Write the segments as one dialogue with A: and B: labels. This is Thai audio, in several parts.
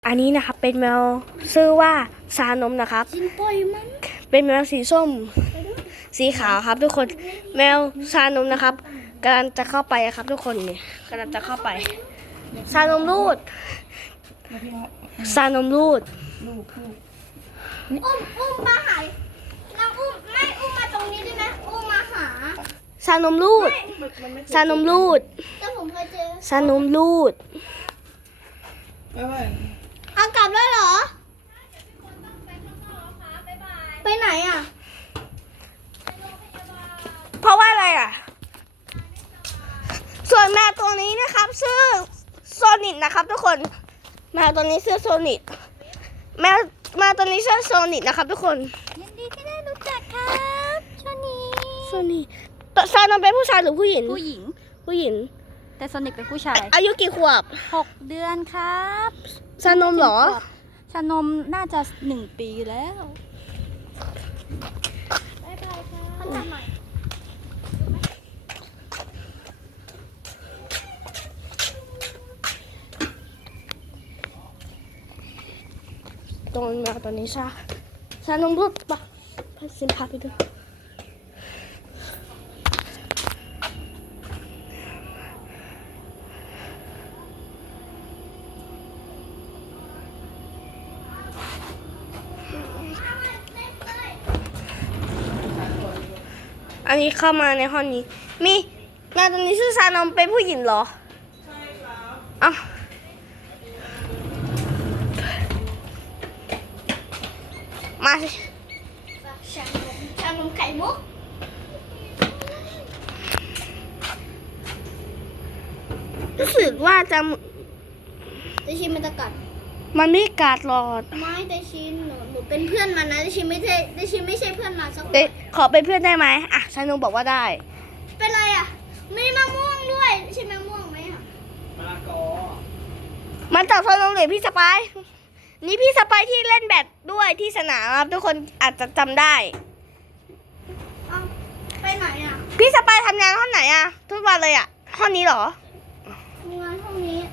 A: อันนี้นะครับเป็นแมวชื่อว่าชานมนะครับเป็นแมวสีส้มสีขาวครับทุกคนแมวชานมนะครับกำลังจะเข้าไปครับทุกคนเนี่ยกำลังจะเข้าไปชานมรูดชานมรูด
B: อุ้มมาหาเราอุ้มไม่อุ้มมาตรงนี้ได้ไหมอุ้มมาหา
A: ชานมรูดชานมรูด
B: แต่ผมเคยเจอ
A: ชานมรูด
B: เอากลับแล้วเหรอไปไหนอ่ะ
A: เพราะว่าอะไรอ่ะส่วนแมวตัวนี้นะครับชื่อโซนิกนะครับทุกคนแมวตัวนี้ชื่อโซนิกแมวตัวนี้ชื่อโซนิกนะครับทุกคน
B: ยินดีที่ได้รู้จักครับชนี
A: โซนิกชานมเป็นผู้ชายหรือผู้หญิง
C: ผู้หญิง
A: ผู้หญิง
C: แต่โซนิกเป็นผู้ชาย
A: อายุกี่ขวบ
C: 6 เดือนครับ
A: ชานมเหรอ
C: ชานมน่าจะ1 ปีแล้ว
B: บ๊ายบายครับเขาทำใหม่
A: ตรงแมวตัวนี้ชานมรูดปะพาสินพาไปดูอันนี้เข้ามาในห้องนี้มีแมวตัวนี้ชื่อชานมเป็นผู้หญิงเหรอใช่ครับอ้าวมาสิ
B: ชานมไข่มุก
A: รู้สึกว่าจะ
B: แต่ชินมันจะกัด
A: มันไม่กัดหรอก
B: ไม่แต่ชินหนูเป็นเพื่อนมันนะแต่ชินไม่ใช่เพื่อนมันสักคน
A: ขอเป็นเพื่อนได้ไหมอ่ะชานมบอกว่าได้
B: เป็นไรอ่ะมีมะม่วงด้วยชินมะม่วงไหมอ่ะ
A: มะละกอมันจับชานมเลยพี่สไปร์นี่พี่สไปร์ที่เล่นแบดด้วยที่สนามครับทุกคนอาจจะจำได้
B: ไปไหนอ่ะ
A: พี่สไปร์ทำงานห้องไหนอ่ะทุกวันเลยอ่ะห้องนี้เหรอ
B: ทำงานห้องนี้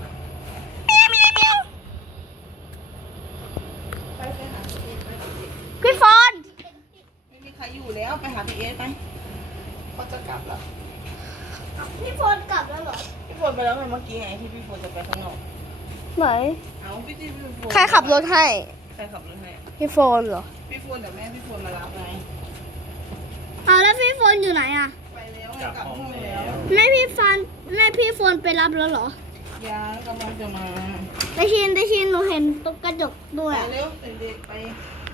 A: พี่ฟอน
D: ไม่มีใครอยู่แล้วไปหาพี่เอสไปเขาจะกลับแล้ว
B: พี่โฟนกลับแล้วเหรอ
D: พี่โฟนไปแล้วไงเมื่อกี้ไงที่พี่โฟนจะไปข้างนอก
A: ไหน
D: เอาพี่โฟน
A: ใครขับรถให้
D: ใครขับรถให้
A: พี่โฟนเหรอ
D: พี่โฟนเดี๋ยวแม่พี่โฟนมารับไง
B: แล้วพี่โฟนอยู่ไหนอ่ะ
D: ไปแล้วไงกลับห้องแล้ว
B: แม่พี่โฟนไปรับแล้วเหรอ
D: ยังกำลังจะมา
B: ได้ชินหนูเห็นตรงกระจกด้วย
D: ไปเร็วเด็กๆไป